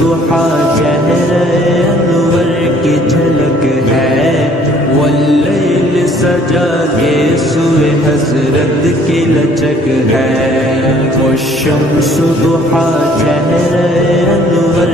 ضحا چہرہ انور کی جھلک ہے، واللیل سجا کے سوئے حضرت کی لچک ہے، والشمس ضحا چہرہ انور